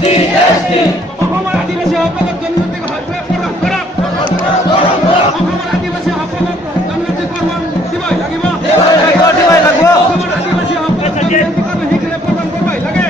অসমৰ আদিবাসীসকলক জনজাতিক অসমৰ আদিবাসীসকলক জনজাতি কৰ্ম দিবই লাগিব। অসমৰ আদিবাসীসকলক জনজাতি কৰ্ম শিকিলে প্ৰদান কৰিবই লাগে।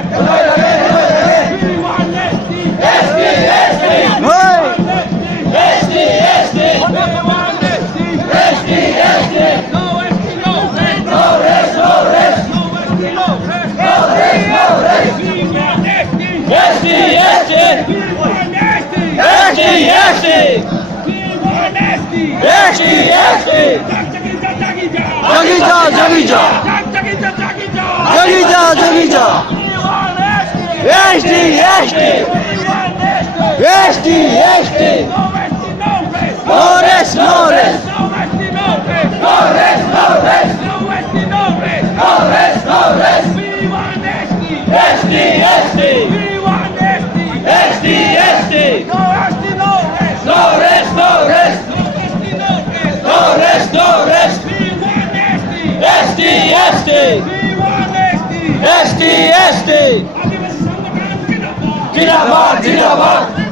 Jinnabad!